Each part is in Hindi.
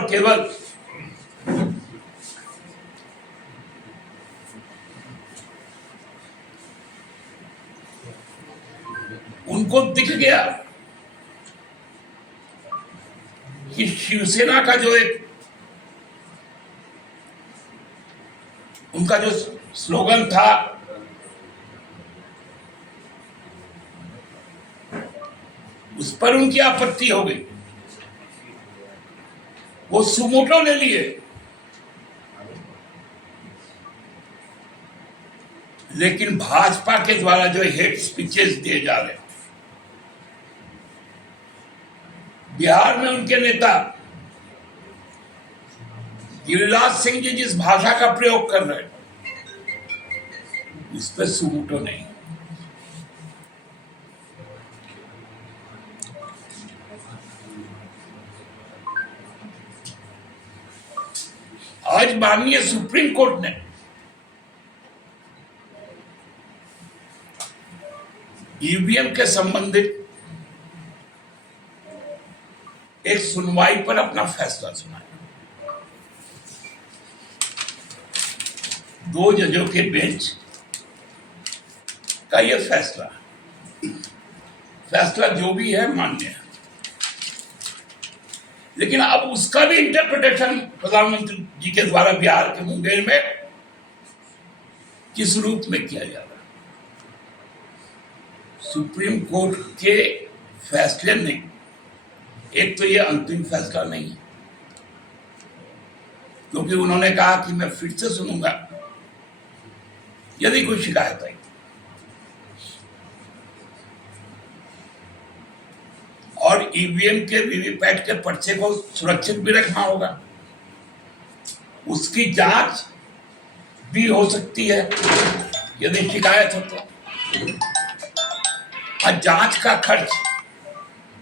और केवल उनको दिख गया कि शिवसेना का जो एक उनका जो स्लोगन था उस पर उनकी आपत्ति हो गई, वो सुमोटो ले लिए। लेकिन भाजपा के द्वारा जो हेट स्पीचेस दिए जा रहे हैं, बिहार में उनके नेता गिरिराज सिंह जी जिस भाषा का प्रयोग कर रहे हैं, इस पर सुमोटो नहीं। आज माननीय सुप्रीम कोर्ट ने ईवीएम के संबंधित एक सुनवाई पर अपना फैसला सुनाया। 2 जजों के बेंच का यह फैसला जो भी है मान्य है, लेकिन अब उसका भी इंटरप्रिटेशन प्रधानमंत्री जी के द्वारा बिहार के मुंगेर में किस रूप में किया जा रहा है। सुप्रीम कोर्ट के फैसले ने, एक तो यह अंतिम फैसला नहीं है, क्योंकि उन्होंने कहा कि मैं फिर से सुनूंगा यदि कोई शिकायत आई, और ईवीएम के वीवीपैट के पर्चे को सुरक्षित भी रखना होगा, उसकी जांच भी हो सकती है यदि शिकायत हो तो, और जांच का खर्च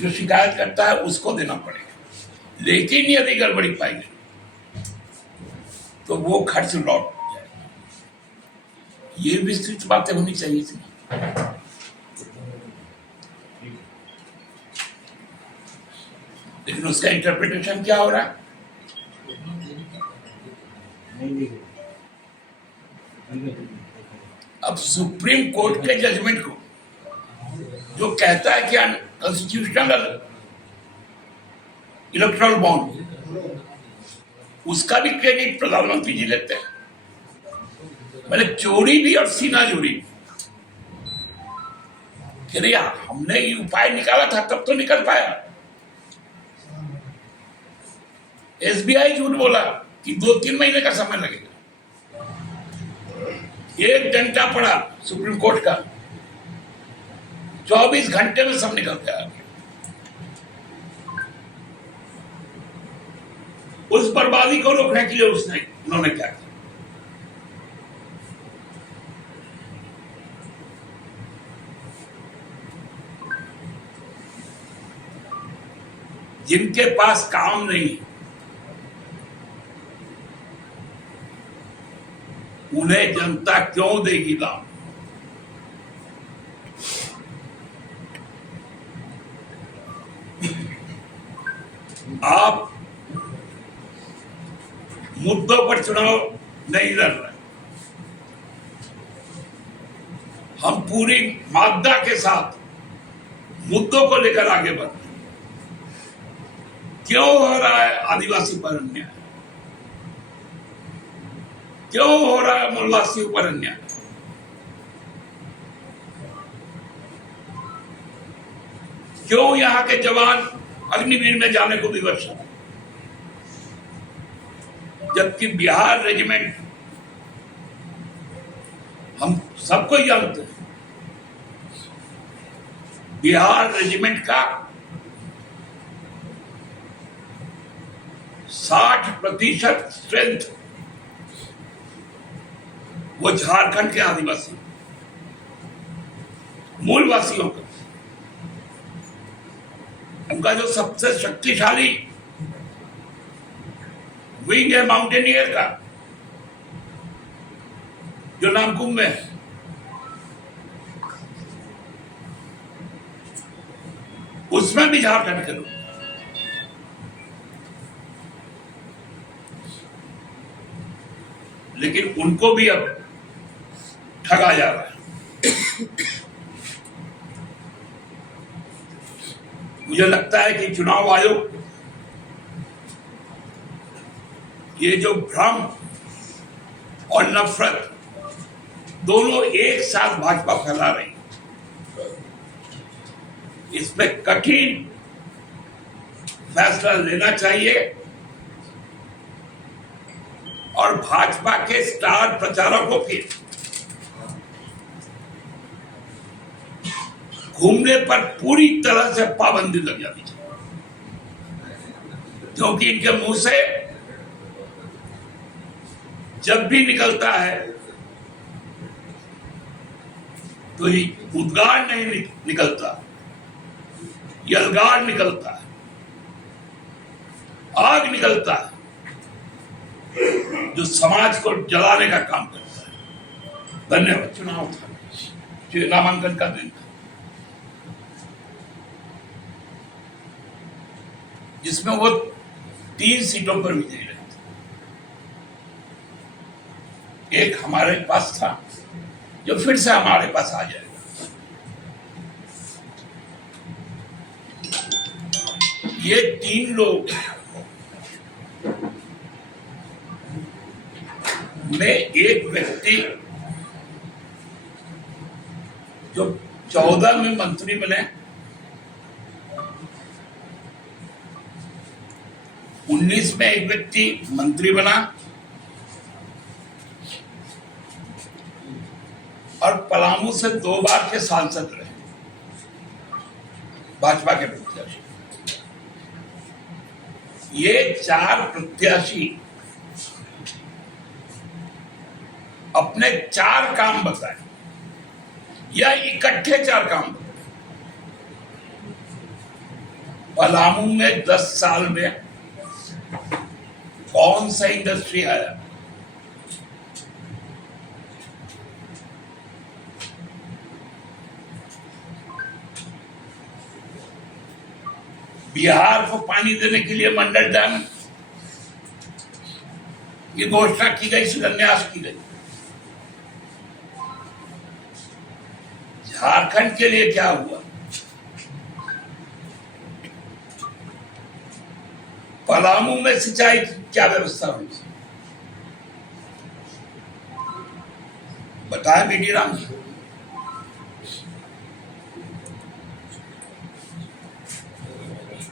जो शिकायत करता है उसको देना पड़ेगा। लेकिन यदि गड़बड़ी पाई गई तो वो खर्च लौट जाएगा। ये विस्तृत बातें होनी चाहिए थी। लेकिन उसका इंटरप्रिटेशन क्या हो रहा है? अब सुप्रीम कोर्ट के जजमेंट को जो कहता है कि अनकॉन्स्टिट्यूशनल इलेक्टोरल बॉन्ड, उसका भी क्रेडिट प्रधानमंत्री जी लेते हैं। मैंने चोरी भी और सीना चोरी भी, हमने ये उपाय निकाला था तब तो निकल पाया। एसबीआई झूठ बोला कि 2-3 महीने का समय लगेगा। 1 घंटा पड़ा सुप्रीम कोर्ट का, 24 घंटे में सब निकल गया। उस बर्बादी को रोकने के लिए उन्होंने क्या किया? जिनके पास काम नहीं, उन्हें जनता क्यों देगी दाम? आप मुद्दों पर चुनाव नहीं लड़ रहे। हम पूरी मादा के साथ मुद्दों को लेकर आगे बढ़ रहे हैं। क्यों हो रहा है आदिवासी पर अन्याय? क्यों हो रहा है मूलवासियों पर अन्याय? क्यों यहां के जवान अग्निवीर में जाने को विवश है, जबकि बिहार रेजिमेंट, हम सबको जानते हैं, बिहार रेजिमेंट का 60% स्ट्रेंथ वो झारखंड के आदिवासी मूलवासियों का, उनका जो सबसे शक्तिशाली विंग है माउंटेनियर का, जो नामकुम में है, उसमें भी झारखंड के लोग। लेकिन उनको भी अब ठगा जा रहा है। मुझे लगता है कि चुनाव आयोग ये जो भ्रम और नफरत दोनों एक साथ भाजपा फैला रही है, इसमें कठिन फैसला लेना चाहिए और भाजपा के स्टार प्रचारकों की घूमने पर पूरी तरह से पाबंदी लग जानी चाहिए, क्योंकि इनके मुंह से जब भी निकलता है तो ये उद्गार नहीं निकलता, यलगार निकलता है, आग निकलता है, जो समाज को जलाने का काम करता है। धन्यवाद। चुनाव था, नामांकन का दिन था, जिसमें वो 3 सीटों पर विजयी रहे थे। एक हमारे पास था जो फिर से हमारे पास आ जाएगा। ये 3 लोग में एक व्यक्ति जो 14 में मंत्री बने, 19 में एक व्यक्ति मंत्री बना और पलामू से 2 बार के सांसद रहे भाजपा के प्रत्याशी। ये 4 प्रत्याशी अपने 4 काम बताए या इकट्ठे 4 काम बताए। पलामू में 10 साल में कौन सा इंडस्ट्री आया, बिहार को पानी देने के लिए मंडल डैम की घोषणा की गई, शिलान्यास की गई। झारखंड के लिए क्या हुआ, पलामू में सिंचाई की क्या व्यवस्था हुई, बताया बीडी राम जी।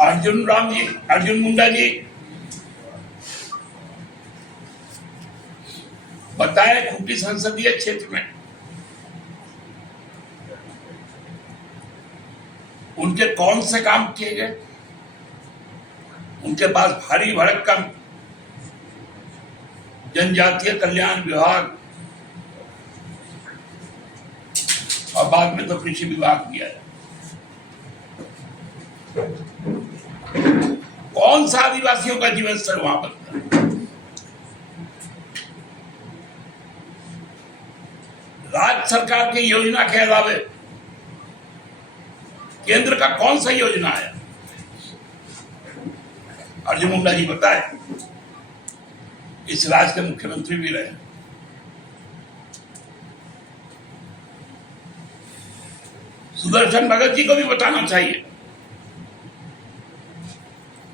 अर्जुन मुंडा जी बताया खूंटी संसदीय क्षेत्र में उनके कौन से काम किए गए। उनके पास भारी भरकम जनजातीय कल्याण विभाग और बाद में तो कृषि विभाग भी आया। कौन सा आदिवासियों का जीवन स्तर वहां बनता है। राज्य सरकार की योजना के अलावे केंद्र का कौन सा योजना आया, अर्जुन मुंडा जी बताए। इस राज्य के मुख्यमंत्री भी रहे। सुदर्शन भगत जी को भी बताना चाहिए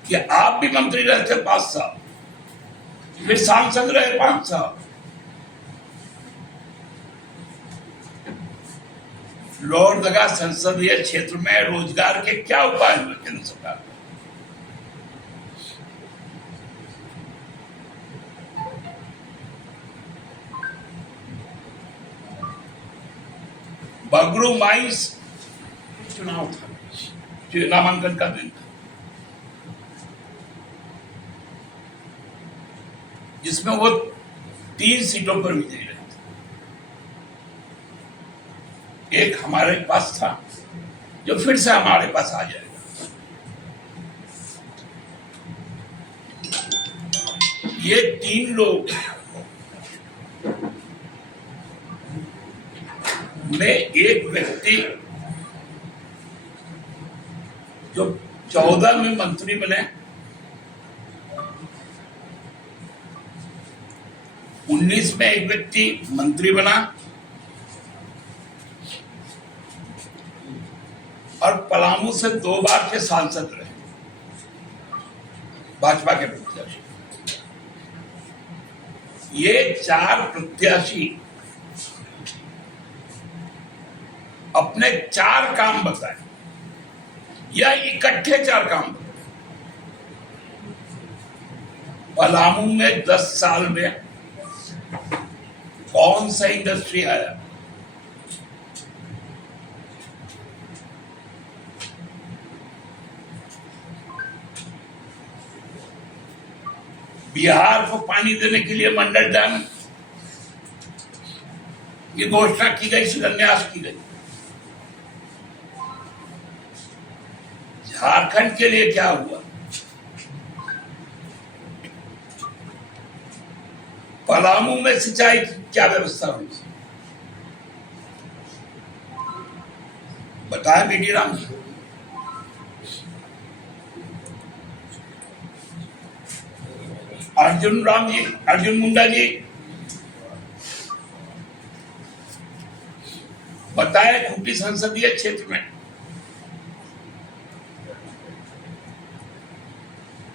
कि आप भी मंत्री रहे थे 5 साल, फिर सांसद रहे 5 साल। लोहरदगा संसदीय क्षेत्र में रोजगार के क्या उपाय हुए केंद्र सरकार के? बगरू माइंस चुनाव था, नामांकन का दिन था, जिसमें वो 3 सीटों पर विजयी रहे थे। एक हमारे पास था जो फिर से हमारे पास आ जाएगा। ये 3 लोग में एक व्यक्ति जो 14 में मंत्री बने, 19 में एक व्यक्ति मंत्री बना और पलामू से 2 बार के सांसद रहे, भाजपा के प्रत्याशी। ये 4 प्रत्याशी अपने 4 काम बताए या इकट्ठे 4 काम बताए। पलामू में 10 साल में कौन सा इंडस्ट्री आया, बिहार को पानी देने के लिए मंडल डैम की घोषणा की गई, शिलान्यास की गई। झारखंड के लिए क्या हुआ, पलामू में सिंचाई की क्या व्यवस्था हुई, बताया बीडी राम जी। अर्जुन मुंडा जी बताए खूंटी संसदीय क्षेत्र में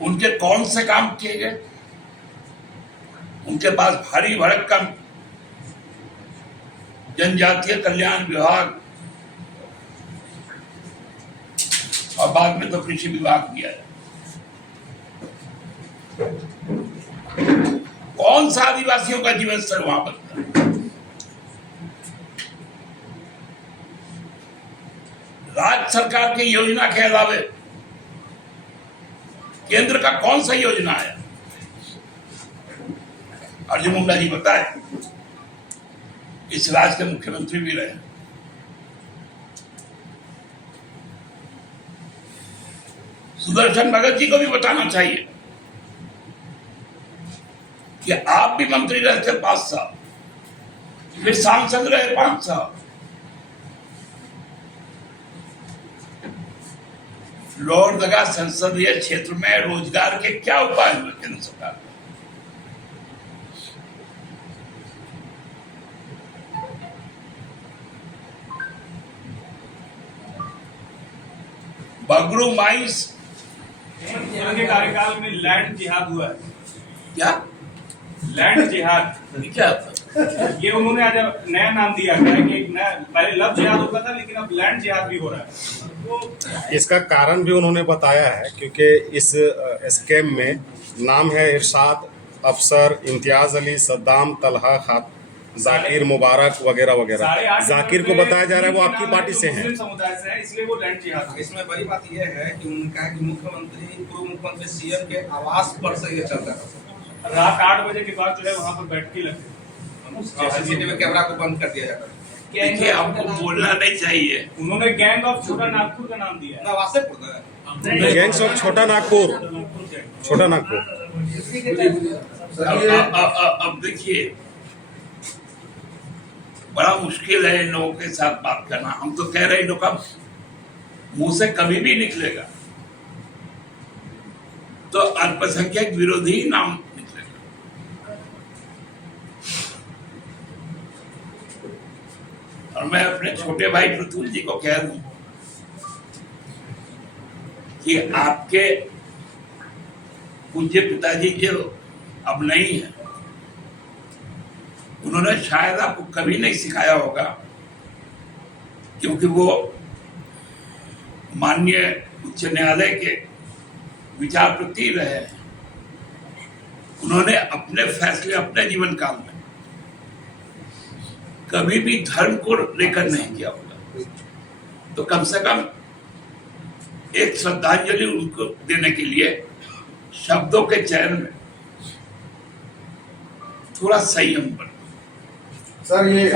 उनके कौन से काम किए गए। उनके पास भारी भरकम जनजातीय कल्याण विभाग और बाद में तो कृषि विभाग किया है। कौन सा आदिवासियों का जीवन स्तर वहां बनता है। राज्य सरकार की योजना के अलावे केंद्र का कौन सा योजना है। अर्जुन मुंडा जी बताए, इस राज्य के मुख्यमंत्री भी रहे। सुदर्शन भगत जी को भी बताना चाहिए कि आप भी मंत्री रहे थे 5 साल, फिर सांसद रहे 5 साल। लोहरदगा संसदीय क्षेत्र में रोजगार के क्या उपाय हुए केंद्र सरकार के। बगरू माइंस उनके कार्यकाल में लैंड जिहाद हुआ है। क्या लैंड जिहाद क्या ये उन्होंने आज नया नाम दिया है कि पहले लव जिहाद होता था लेकिन अब लैंड जिहाद भी हो रहा है। तो इसका कारण भी उन्होंने बताया है क्योंकि इस स्कैम में नाम है इरशाद, अफसर, इम्तियाज अली, सद्दाम, तलहा, जाकिर, मुबारक वगैरह वगैरह। जाकिर को बताया जा रहा है वो आपकी पार्टी से हैं। समुदाय से है, इसलिए वो लैंड जिहाद। इसमें बड़ी बात यह है कि उन्होंने कहा कि मुख्यमंत्री, पूर्व मुख्यमंत्री सीएम के आवास पर से ये चलता था। रात 8 बजे के बाद जो है वहाँ पर बैठकी लगती है, सीसीटीवी कैमरा को बंद कर दिया जाता है। देखिए, आपको बोलना नहीं चाहिए। उन्होंने गैंग ऑफ छोटा नागपुर का नाम दिया है। वासेपुर गैंग्स ऑफ छोटा नागपुर, छोटा नागपुर। अब देखिए, बड़ा मुश्किल है इन लोगों के साथ बात करना। हम तो कह रहे हैं, लोग का मुंह से कभी भी निकलेगा तो अल्पसंख्यक विरोधी नाम निकलेगा। और मैं अपने छोटे भाई प्रतुल जी को कह दूं कि आपके पूज्य पिताजी जो अब नहीं है, उन्होंने शायद आपको कभी नहीं सिखाया होगा, क्योंकि वो माननीय उच्च न्यायालय के विचारपति रहे हैं। उन्होंने अपने फैसले अपने जीवन काल में कभी भी धर्म को लेकर नहीं किया होगा। तो कम से कम एक श्रद्धांजलि उनको देने के लिए शब्दों के चयन में थोड़ा संयम बरतें। सर ये